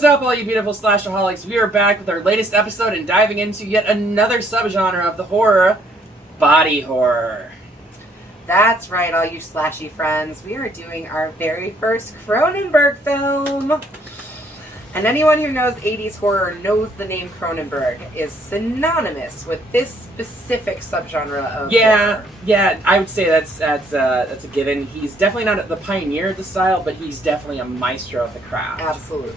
is up, all you beautiful slashaholics? We are back with our latest episode and diving into yet another subgenre of the horror, body horror. That's right, all you slashy friends. We are doing our very first Cronenberg film. And anyone who knows 80s horror knows the name Cronenberg is synonymous with this specific subgenre of horror. Yeah, I would say that's a given. He's definitely not the pioneer of the style, but he's definitely a maestro of the craft. Absolutely.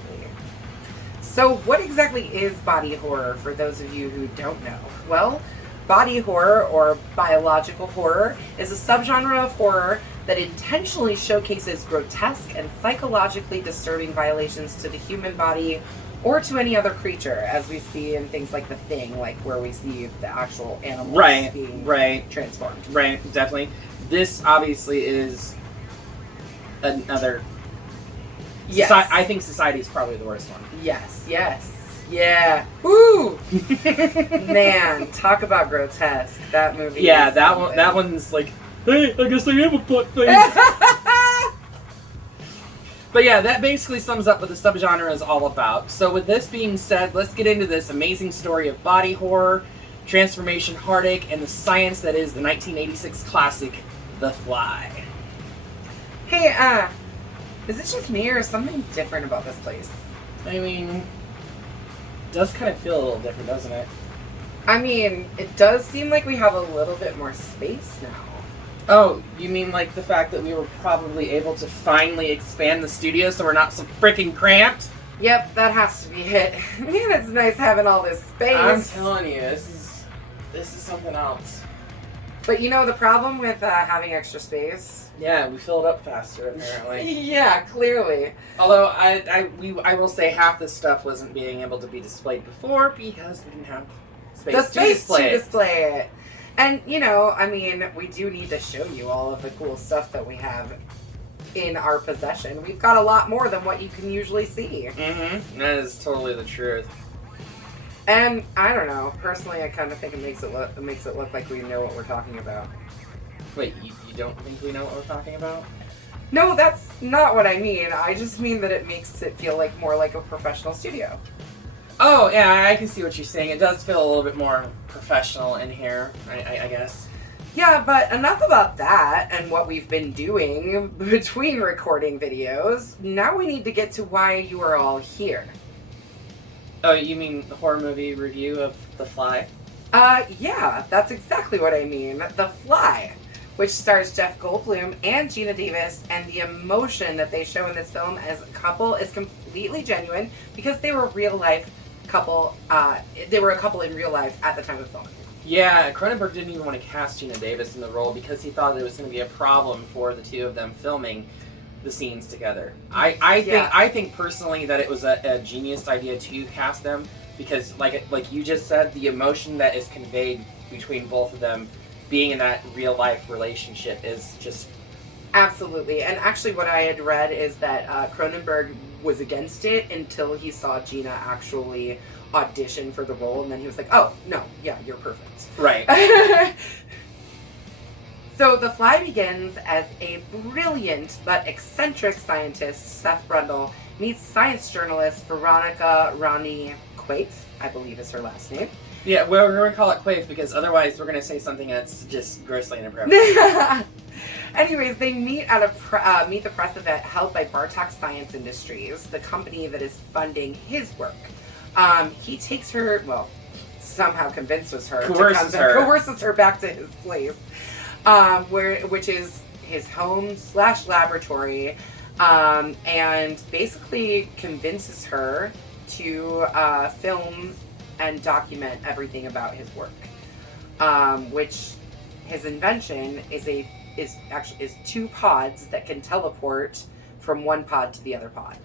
So what exactly is body horror for those of you who don't know? Well, body horror, or biological horror, is a subgenre of horror that intentionally showcases grotesque and psychologically disturbing violations to the human body or to any other creature, as we see in things like The Thing, like where we see the actual animals being transformed. Right, definitely. This obviously is another... Yes. I think Society is probably the worst one. Yes. Yeah. Woo! Man, talk about grotesque. That movie. Yeah, that one's like, hey, I guess I am a butt face. But yeah, that basically sums up what the subgenre is all about. So with this being said, let's get into this amazing story of body horror, transformation heartache, and the science that is the 1986 classic, The Fly. Hey, is it just me or is something different about this place? I mean, it does kind of feel a little different, doesn't it? I mean, it does seem like we have a little bit more space now. Oh, you mean like the fact that we were probably able to finally expand the studio so we're not so freaking cramped? Yep, that has to be it. Man, it's nice having all this space. I'm telling you, this is something else. But you know the problem with having extra space? Yeah, we fill it up faster, apparently. Yeah, clearly. Although I will say half this stuff wasn't being able to be displayed before because we didn't have space to display it. And, you know, I mean, we do need to show you all of the cool stuff that we have in our possession. We've got a lot more than what you can usually see. Mm-hmm. That is totally the truth. And, I don't know, personally, I kind of think it makes it look like we know what we're talking about. Wait, you don't think we know what we're talking about? No, that's not what I mean. I just mean that it makes it feel like more like a professional studio. Oh, yeah, I can see what you're saying. It does feel a little bit more professional in here, I guess. Yeah, but enough about that and what we've been doing between recording videos. Now we need to get to why you are all here. Oh, you mean the horror movie review of The Fly? Yeah, that's exactly what I mean. The Fly, which stars Jeff Goldblum and Gina Davis, and the emotion that they show in this film as a couple is completely genuine because they were a real-life couple. They were a couple in real life at the time of filming. Yeah, Cronenberg didn't even want to cast Gina Davis in the role because he thought it was going to be a problem for the two of them filming the scenes together. I think personally that it was a genius idea to cast them because, like you just said, the emotion that is conveyed between both of them being in that real life relationship is just... Absolutely. And actually what I had read is that Cronenberg was against it until he saw Gina actually audition for the role, and then he was like, oh, no, yeah, you're perfect. Right. So The Fly begins as a brilliant but eccentric scientist, Seth Brundle, meets science journalist Veronica Ronnie Quaife, I believe is her last name. Yeah, well, we're going to call it Quaife because otherwise we're going to say something that's just grossly inappropriate. Anyways, they meet at a meet the press event held by Bartok Science Industries, the company that is funding his work. He takes her, well, somehow coaxes her back to his place, which is his home / laboratory, and basically convinces her to film and document everything about his work, which his invention is two pods that can teleport from one pod to the other pod.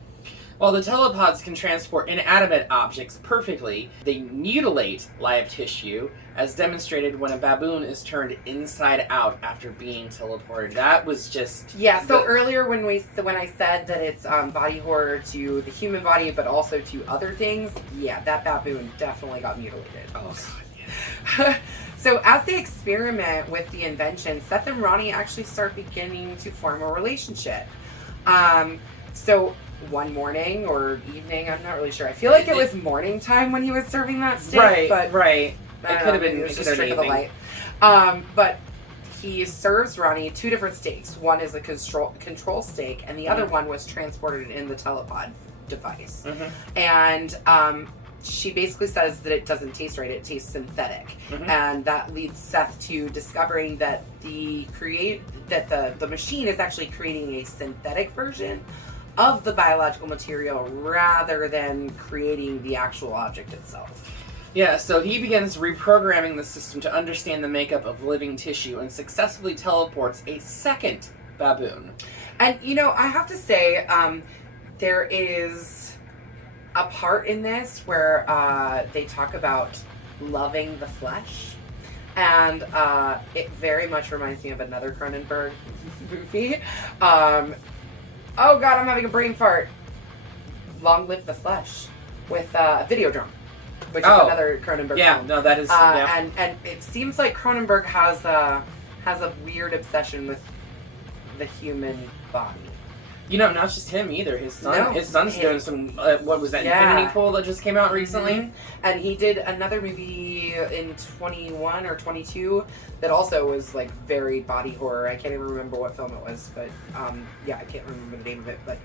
While the telepods can transport inanimate objects perfectly, they mutilate live tissue, as demonstrated when a baboon is turned inside out after being teleported. That was just... Yeah, so earlier when I said that it's body horror to the human body, but also to other things, yeah, that baboon definitely got mutilated. Oh, God, yeah. So as they experiment with the invention, Seth and Ronnie actually start beginning to form a relationship. So one morning or evening. I'm not really sure. I feel like it was morning time when he was serving that steak. Right, but right. It could have been. It was It just could trick have of been the evening. light. But he serves Ronnie 2 different steaks. One is a control steak, and the other one was transported in the telepod device. And she basically says that it doesn't taste right. It tastes synthetic, and that leads Seth to discovering that the machine is actually creating a synthetic version of the biological material rather than creating the actual object itself. Yeah, so he begins reprogramming the system to understand the makeup of living tissue and successfully teleports a second baboon. And, I have to say, there is a part in this where they talk about loving the flesh. And it very much reminds me of another Cronenberg movie. Oh, God, I'm having a brain fart. Long Live the Flesh with Videodrome, which is another Cronenberg film. Yeah, no, that is... And it seems like Cronenberg has a weird obsession with the human body. not just him either. His son's doing some, what was that, Infinity Pool that just came out recently? And he did another movie in 21 or 22 that also was, like, very body horror. I can't even remember what film it was, but, I can't remember the name of it, but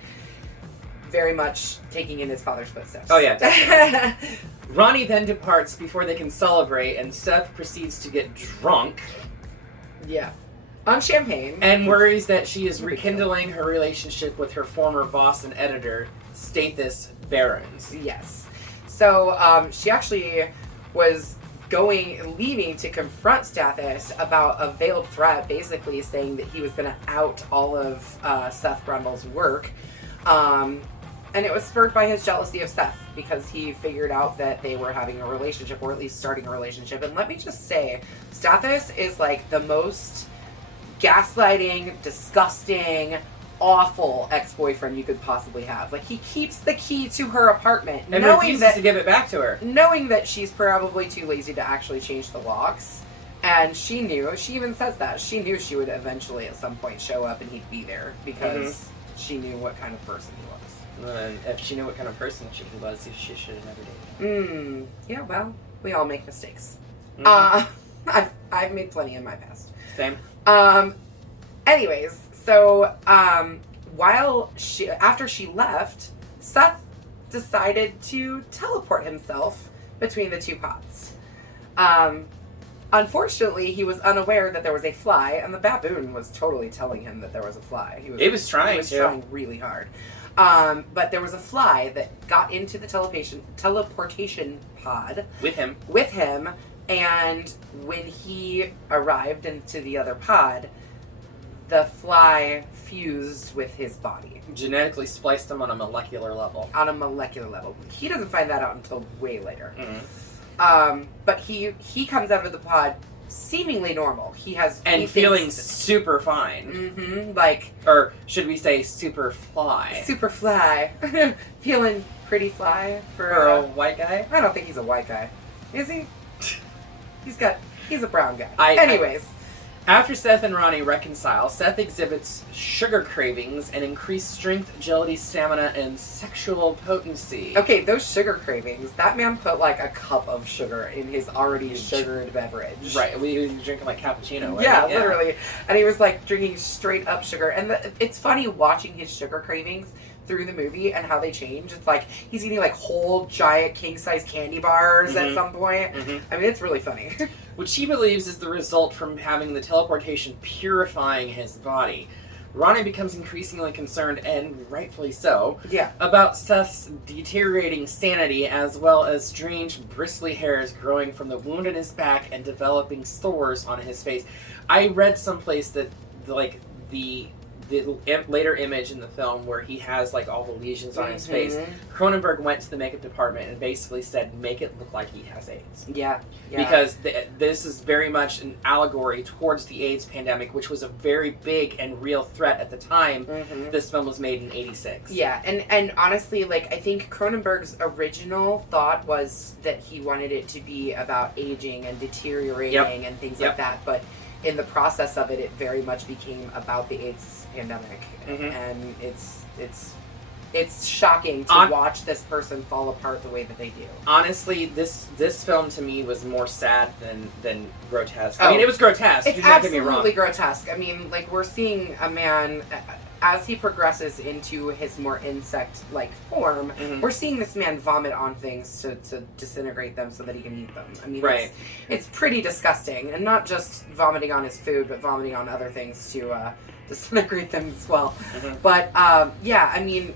very much taking in his father's footsteps. Oh, yeah, definitely. Ronnie then departs before they can celebrate, and Seth proceeds to get drunk. Yeah. On champagne. And worries that she is rekindling her relationship with her former boss and editor, Stathis Barons. Yes. So she actually was leaving to confront Stathis about a veiled threat, basically saying that he was going to out all of Seth Brundle's work. And it was spurred by his jealousy of Seth, because he figured out that they were having a relationship, or at least starting a relationship. And let me just say, Stathis is like the most gaslighting, disgusting, awful ex-boyfriend you could possibly have. Like, he keeps the key to her apartment, and refuses to give it back to her, knowing that she's probably too lazy to actually change the locks. And she even says that she knew she would eventually at some point show up and he'd be there, because she knew what kind of person he was. And if she knew what kind of person she was, she should have never dated. Yeah, well, we all make mistakes. I've made plenty in my past. Same. Anyways, so after she left, Seth decided to teleport himself between the 2 pods. Unfortunately, he was unaware that there was a fly, and the baboon was totally telling him that there was a fly. He was trying really hard. But there was a fly that got into the teleportation pod with him, and when he arrived into the other pod, the fly fused with his body. Genetically spliced him on a molecular level. He doesn't find that out until way later. But he comes out of the pod seemingly normal. Feeling super fine. Or should we say super fly? Super fly. Feeling pretty fly for a white guy? I don't think he's a white guy. Is he? He's a brown guy. Anyways. After Seth and Ronnie reconcile, Seth exhibits sugar cravings and increased strength, agility, stamina, and sexual potency. Okay, those sugar cravings. That man put like a cup of sugar in his already sugared beverage. Right, we were drinking like cappuccino. Right? Yeah, literally. And he was like drinking straight up sugar. And it's funny watching his sugar cravings through the movie and how they change. It's like he's eating like whole giant king-size candy bars at some point. I mean, it's really funny. Which he believes is the result from having the teleportation purifying his body. Ronnie becomes increasingly concerned, and rightfully so, about Seth's deteriorating sanity, as well as strange bristly hairs growing from the wound in his back and developing sores on his face. I read someplace that the later image in the film where he has like all the lesions on his face, Cronenberg went to the makeup department and basically said, make it look like he has AIDS. Yeah. Because this is very much an allegory towards the AIDS pandemic, which was a very big and real threat at the time. This film was made in 86. Yeah, and honestly, like, I think Cronenberg's original thought was that he wanted it to be about aging and deteriorating and things like that, but in the process of it, it very much became about the AIDS pandemic, and it's it's shocking to watch this person fall apart the way that they do. Honestly, this film to me was more sad than grotesque. I mean, it was grotesque. It's absolutely grotesque. I mean, like, we're seeing a man, as he progresses into his more insect-like form, we're seeing this man vomit on things to disintegrate them so that he can eat them. I mean, it's pretty disgusting. And not just vomiting on his food, but vomiting on other things to disintegrate them as well. But, yeah, I mean,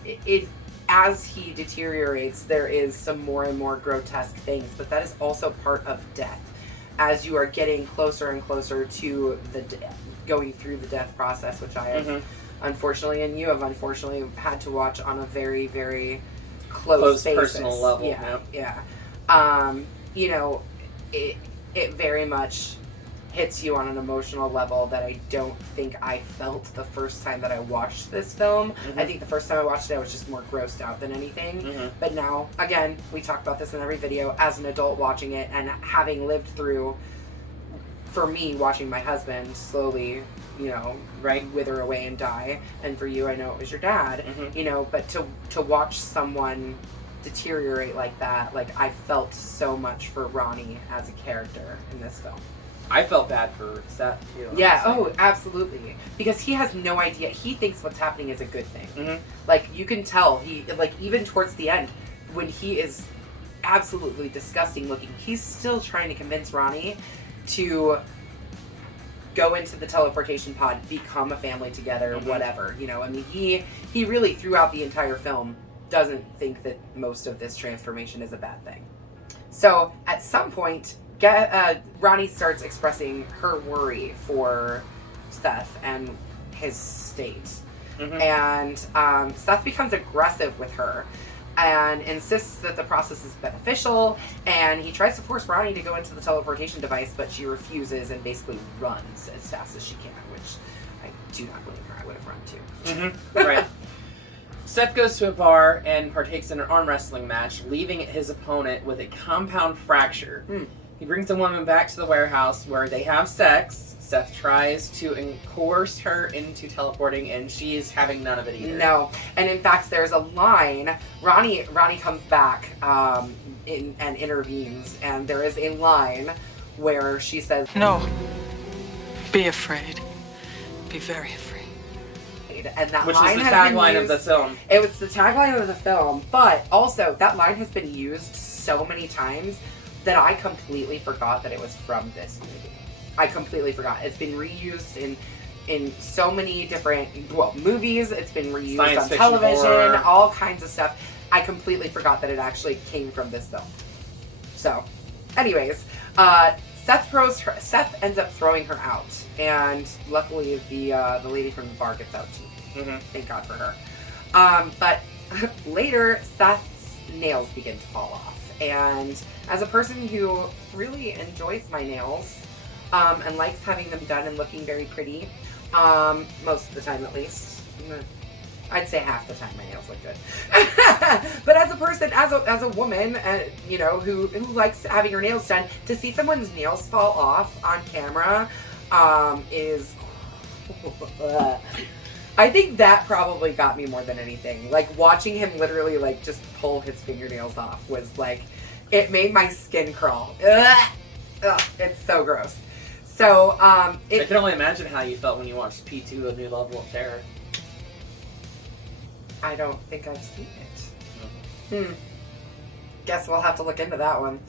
as he deteriorates, there is some more and more grotesque things, but that is also part of death. As you are getting closer and closer to going through the death process, which I have... unfortunately, and you have unfortunately had to watch on a very, very close basis. Personal level. Yeah. You know, it very much hits you on an emotional level that I don't think I felt the first time that I watched this film. I think the first time I watched it, I was just more grossed out than anything. But now, again, we talk about this in every video, as an adult watching it and having lived through, for me, watching my husband slowly, you know, wither away and die, and for you, I know it was your dad, you know, but to watch someone deteriorate like that, like, I felt so much for Ronnie as a character in this film. I felt bad for Seth, too. Yeah, oh, absolutely. Because he has no idea. He thinks what's happening is a good thing. Like, you can tell, even towards the end, when he is absolutely disgusting looking, he's still trying to convince Ronnie to go into the teleportation pod, become a family together, whatever. You know, I mean, he really, throughout the entire film, doesn't think that most of this transformation is a bad thing. So, at some point, Ronnie starts expressing her worry for Seth and his state. And Seth becomes aggressive with her and insists that the process is beneficial, and he tries to force Ronnie to go into the teleportation device, but she refuses and basically runs as fast as she can, which I do not believe her. I would have run too. Right. Seth goes to a bar and partakes in an arm wrestling match, leaving his opponent with a compound fracture. He brings the woman back to the warehouse where they have sex. Seth tries to coerce her into teleporting, and she's having none of it either. No. And in fact, there's a line. Ronnie comes back and intervenes, and there is a line where she says, "No. Be afraid. Be very afraid." And that which line is the tagline of the film. It was the tagline of the film, but also that line has been used so many times that I completely forgot that it was from this movie. I completely forgot. It's been reused in so many different movies. It's been reused on television, horror, all kinds of stuff. I completely forgot that it actually came from this film. So, anyways, Seth ends up throwing her out, and luckily the lady from the bar gets out too. Thank God for her. But later, Seth's nails begin to fall off, and as a person who really enjoys my nails and likes having them done and looking very pretty, most of the time at least. I'd say half the time my nails look good. But as a person, as a woman, you know, who likes having her nails done, to see someone's nails fall off on camera is... I think that probably got me more than anything. Like, watching him literally, like, just pull his fingernails off was, like, it made my skin crawl. Ugh. Ugh, it's so gross. So, I can only imagine how you felt when you watched P2, A New Level of Terror. I don't think I've seen it. Guess we'll have to look into that one.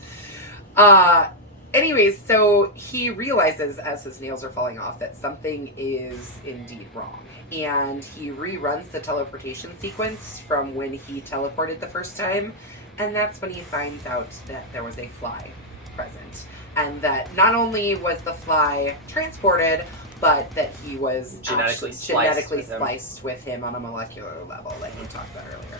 Anyways, so he realizes as his nails are falling off that something is indeed wrong. And he reruns the teleportation sequence from when he teleported the first time. And that's when he finds out that there was a fly present. And that not only was the fly transported, but that he was genetically spliced with him on a molecular level, like we talked about earlier.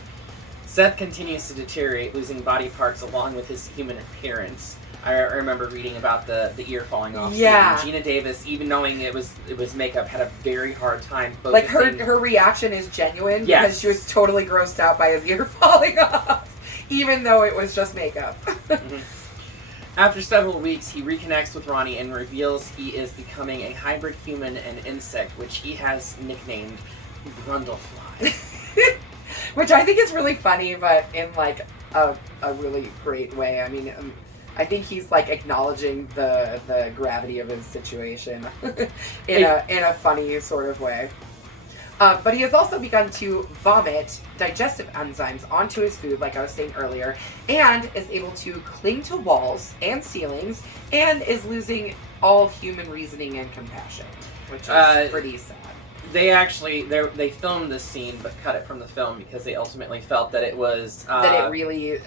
Seth continues to deteriorate, losing body parts along with his human appearance. I remember reading about the ear falling off. Yeah. Gina Davis, even knowing it was makeup, had a very hard time focusing. Like, her reaction is genuine because she was totally grossed out by his ear falling off, even though it was just makeup. After several weeks, he reconnects with Ronnie and reveals he is becoming a hybrid human and insect, which he has nicknamed Brundlefly. Which I think is really funny, but in like a really great way. I mean, I think he's like acknowledging the gravity of his situation in a funny sort of way. But he has also begun to vomit digestive enzymes onto his food, like I was saying earlier, and is able to cling to walls and ceilings, and is losing all human reasoning and compassion, which is pretty sad. They filmed this scene but cut it from the film because they ultimately felt that it was that it really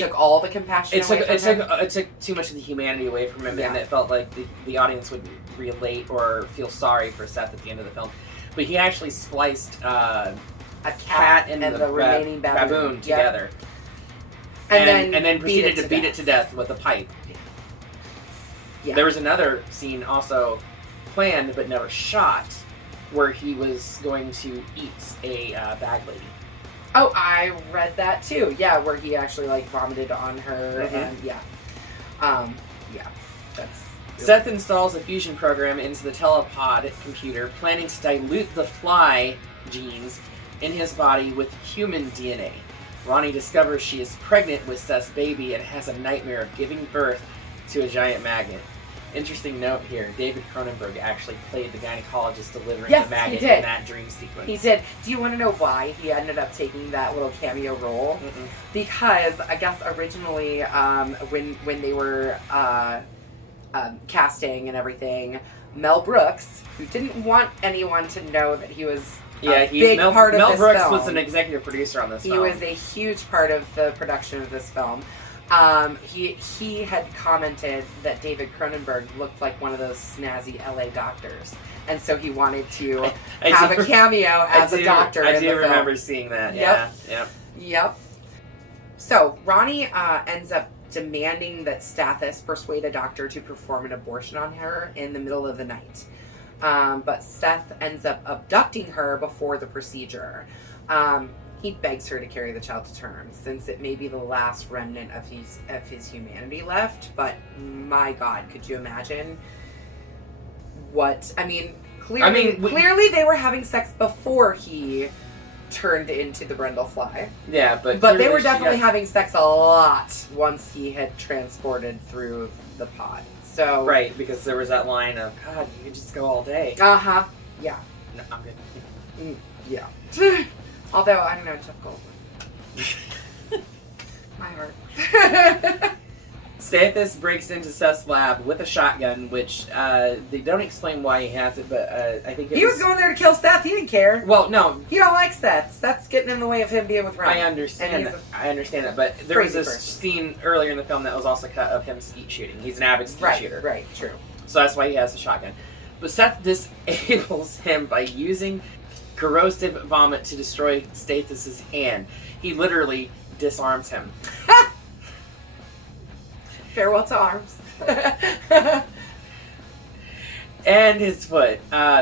took all the compassion away from him. It took too much of the humanity away from him, Yeah. and it felt like the audience would relate or feel sorry for Seth at the end of the film. But he actually spliced a cat and the remaining baboon together, and then proceeded to beat death. it to death with a pipe. Yeah. There was another scene also planned but never shot, where he was going to eat a bag lady. Oh, I read that too. Yeah, where he actually like vomited on her, Mhm. and that's. Seth installs a fusion program into the telepod computer, planning to dilute the fly genes in his body with human DNA. Ronnie discovers she is pregnant with Seth's baby and has a nightmare of giving birth to a giant magnet. Interesting note here, David Cronenberg actually played the gynecologist delivering Yes, the magnet he did. in that dream sequence. He did. Do you want to know why he ended up taking that little cameo role? Mm-mm. Because I guess originally, when they were casting and everything, Mel Brooks, who didn't want anyone to know that he was a big part of Mel this Brooks film. was an executive producer on this He film. was a huge part of the production of this film. He had commented that David Cronenberg looked like one of those snazzy LA doctors, and so he wanted to have a cameo as a doctor in the film. I do remember seeing that. Yep. Yeah. Yep. So Ronnie ends up demanding that Stathis persuade a doctor to perform an abortion on her in the middle of the night. But Seth ends up abducting her before the procedure. He begs her to carry the child to term, since it may be the last remnant of his humanity left. But my God, could you imagine what? I mean, clearly they were having sex before he turned into the Brundlefly. Yeah, but they were definitely having sex a lot once he had transported through the pod. So right, because there was that line of, God, you could just go all day. Yeah. No, I'm good. Yeah. Although, I don't know, Jeff Goldblum. My heart. Stathis breaks into Seth's lab with a shotgun, which they don't explain why he has it, but I think He was going there to kill Seth. He didn't care. Well, no. He don't like Seth. Seth's getting in the way of him being with Ryan. I understand that. But there was this scene earlier in the film that was also cut of him skeet shooting. He's an avid skeet shooter. Right, true. So that's why he has the shotgun. But Seth disables him by using corrosive vomit to destroy Stathis' hand. He literally disarms him. Farewell to arms. And his foot,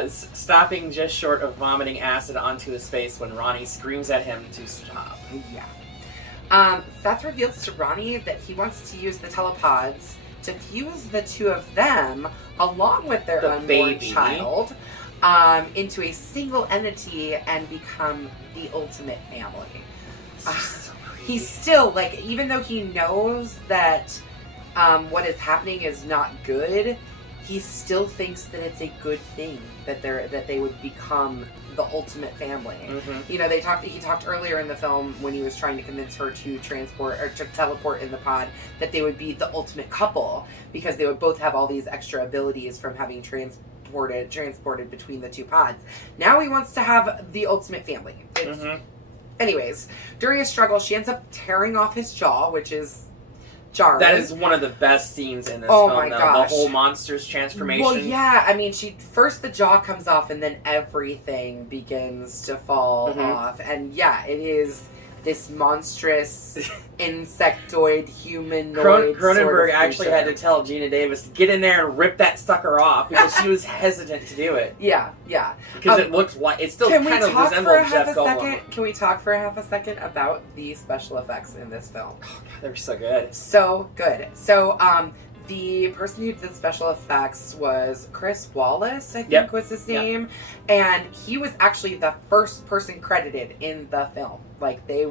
stopping just short of vomiting acid onto his face when Ronnie screams at him to stop. Yeah. Seth reveals to Ronnie that he wants to use the telepods to fuse the two of them, along with their unborn child, into a single entity and become the ultimate family. He's still, like, even though he knows that what is happening is not good, he still thinks that it's a good thing that they would become the ultimate family. Mm-hmm. You know, he talked earlier in the film when he was trying to convince her to transport or to teleport in the pod that they would be the ultimate couple because they would both have all these extra abilities from having transported between the two pods. Now he wants to have the ultimate family. Anyways, during a struggle, she ends up tearing off his jaw, which is jarring. That is one of the best scenes in this film. My though. gosh. The whole monster's transformation. Well, yeah. I mean, first the jaw comes off, and then everything begins to fall off. And yeah, it is this monstrous insectoid humanoid. Cronenberg actually had to tell Gina Davis to get in there and rip that sucker off because she was hesitant to do it. Yeah. Because it looked like it still kind of resembled Jeff Goldblum. Can we talk for a half a second about the special effects in this film? Oh, God, they were so good. So good. So, the person who did the special effects was Chris Wallace, I think was his name. And he was actually the first person credited in the film. Like, they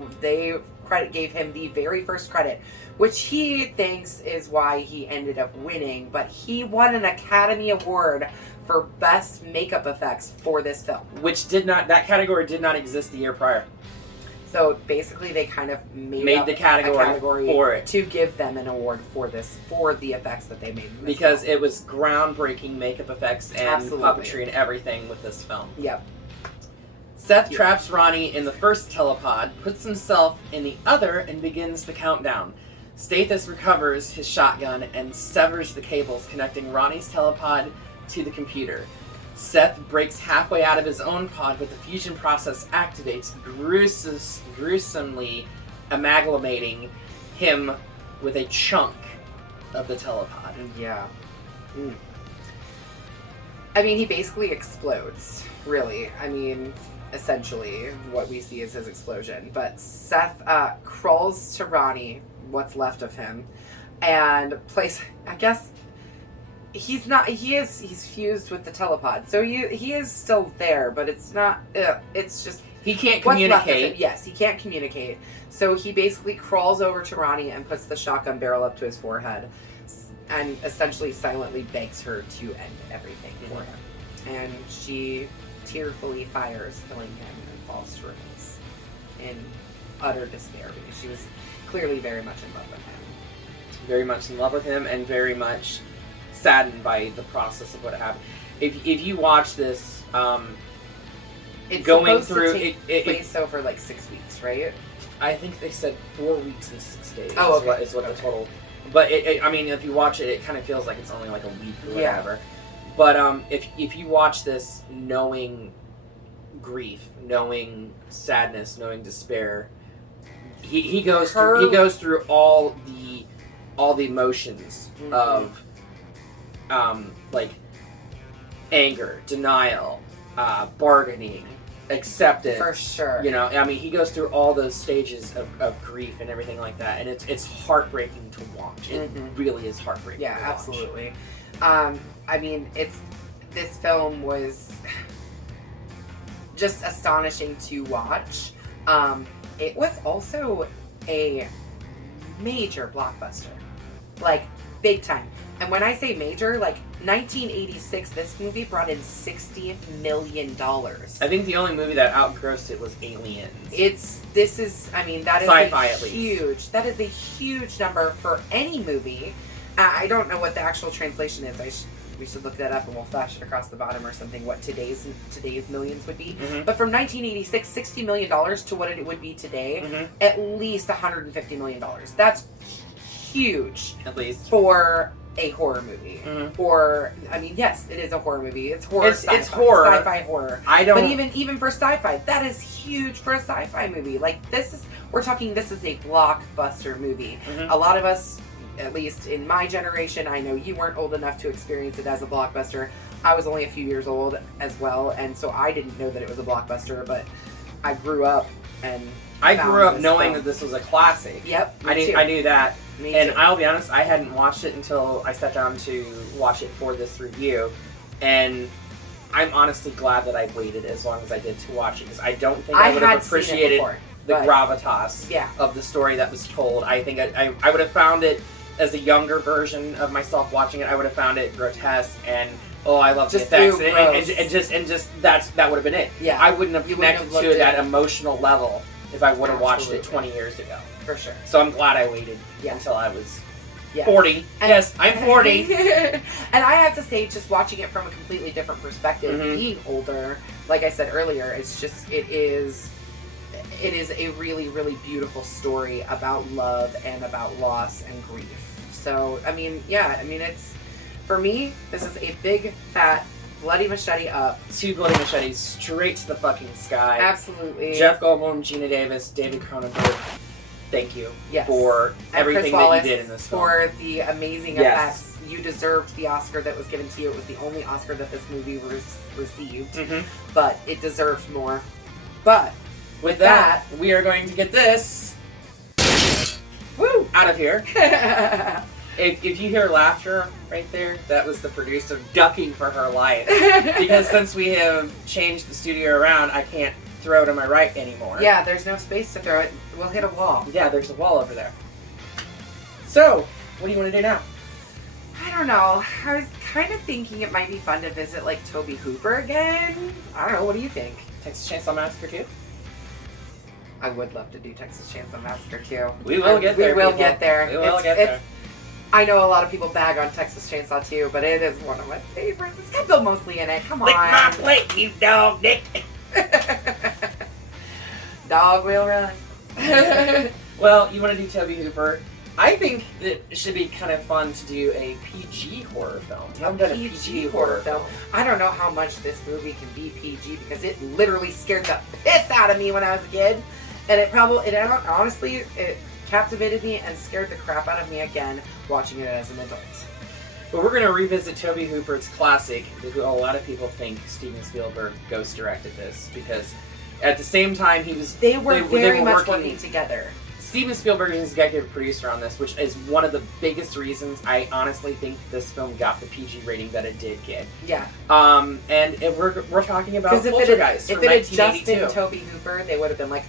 gave him the very first credit, which he thinks is why he ended up winning. But he won an Academy Award for Best Makeup Effects for this film. That category did not exist the year prior. So basically, they kind of made the category for it to give them an award for the effects that they made. Because it was groundbreaking makeup effects and Absolutely. puppetry and everything with this film. Yep. Seth traps Ronnie in the first telepod, puts himself in the other, and begins the countdown. Stathis recovers his shotgun and severs the cables connecting Ronnie's telepod to the computer. Seth breaks halfway out of his own pod, but the fusion process activates, gruesomely amalgamating him with a chunk of the telepod. Yeah. Mm. I mean, he basically explodes, really. I mean, essentially, what we see is his explosion. But Seth crawls to Ronnie, what's left of him, and I guess... he's fused with the telepod, so he is still there, but it's not, it's just... He can't what's left of communicate. him. Yes, he can't communicate. So he basically crawls over to Ronnie and puts the shotgun barrel up to his forehead, and essentially silently begs her to end everything for him. And she tearfully fires, killing him, and falls to her knees in utter despair, because she was clearly very much in love with him. Very much in love with him, and very much saddened by the process of what happened. If you watch this, It's going supposed through to take place over like 6 weeks, right? I think they said 4 weeks and 6 days. Oh, okay. Is what the total. But I mean, if you watch it, it kind of feels like it's only like a week or Yeah. whatever. But if you watch this knowing grief, knowing sadness, knowing despair, he goes through all the emotions of like anger, denial, bargaining, acceptance. For sure. You know, I mean, he goes through all those stages of grief and everything like that, and it's heartbreaking to watch. It really is heartbreaking. Yeah, to watch. absolutely. I mean, this film was just astonishing to watch. It was also a major blockbuster, like big time. And when I say major, like 1986, this movie brought in $60 million. I think the only movie that outgrossed it was Aliens. That is Sci-fi, at least. huge. That is a huge number for any movie. I don't know what the actual translation is. We should look that up, and we'll flash it across the bottom or something. What today's millions would be. But from 1986, $60 million to what it would be today, at least $150 million. That's huge, at least for a horror movie. Or, I mean, yes, it is a horror movie. It's horror. It's horror. Sci-fi horror. But even for sci-fi, that is huge for a sci-fi movie. Like, this is a blockbuster movie. A lot of us, at least in my generation, I know you weren't old enough to experience it as a blockbuster. I was only a few years old as well, and so I didn't know that it was a blockbuster, but I grew up and knowing that this was a classic. Yep. I knew that. Me and too. I'll be honest, I hadn't watched it until I sat down to watch it for this review, and I'm honestly glad that I waited as long as I did to watch it, because I don't think I would have appreciated the gravitas of the story that was told. I think I would have found it, as a younger version of myself watching it, I would have found it grotesque and I love the effects and just that would have been it. Yeah, I wouldn't have connected to it at emotional level if I would have watched it 20 years ago. For sure. So I'm glad I waited until I was 40. And yes, I'm 40. And I have to say, just watching it from a completely different perspective, being older, like I said earlier, it is a really, really beautiful story about love and about loss and grief. So, it's, for me, this is a big, fat, bloody machete up. 2 bloody machetes straight to the fucking sky. Absolutely. Jeff Goldblum, Gina Davis, David Cronenberg, thank you for everything that you did in this film. For the amazing effects. You deserved the Oscar that was given to you. It was the only Oscar that this movie received. But it deserved more. But with that, we are going to get this out of here. If you hear laughter right there, that was the producer ducking for her life. Because since we have changed the studio around, I can't throw to my right anymore. Yeah, there's no space to throw it. We'll hit a wall. Yeah, there's a wall over there. So, what do you want to do now? I don't know. I was kind of thinking it might be fun to visit like Toby Hooper again. I don't know. What do you think? Texas Chainsaw Massacre 2? I would love to do Texas Chainsaw Massacre 2. We will get there. We will people. get there. We will get there. I know a lot of people bag on Texas Chainsaw 2, but it is one of my favorites. It's got Bill Moseley in it. Come on. Lick my plate, you dog, Nick. Dog will run. Well, you want to do Toby Hooper? I think it should be kind of fun to do a PG horror film. We haven't done a PG horror film. I don't know how much this movie can be PG because it literally scared the piss out of me when I was a kid, and it honestly captivated me and scared the crap out of me again watching it as an adult. But we're going to revisit Toby Hooper's classic. A lot of people think Steven Spielberg ghost directed this because at the same time they were very much working together. Steven Spielberg is executive producer on this, which is one of the biggest reasons I honestly think this film got the PG rating that it did get. Yeah. And we're talking about Poltergeist from 1982. If it had just been Toby Hooper, they would have been like,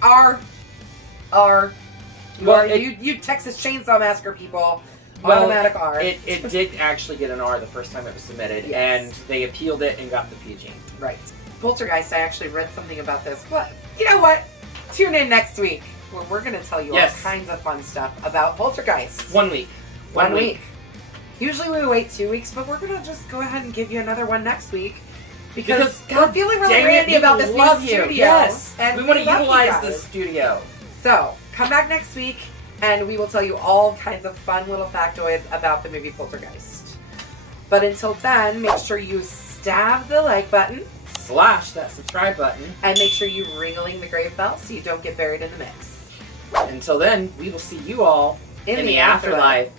you Texas Chainsaw Massacre people, automatic R. It did actually get an R the first time it was submitted, yes. And they appealed it and got the PG. Right. Poltergeist, I actually read something about this. But you know what? Tune in next week where we're going to tell you all kinds of fun stuff about Poltergeist. 1 week. One week. Usually we wait 2 weeks, but we're going to just go ahead and give you another one next week. Because we're feeling really randy about this new studio. Yes. And we want to love utilize the studio. So, come back next week, and we will tell you all kinds of fun little factoids about the movie Poltergeist. But until then, make sure you stab the like button. / that subscribe button. And make sure you ring-a-ling the grave bell so you don't get buried in the mix. Until then, we will see you all in the afterlife.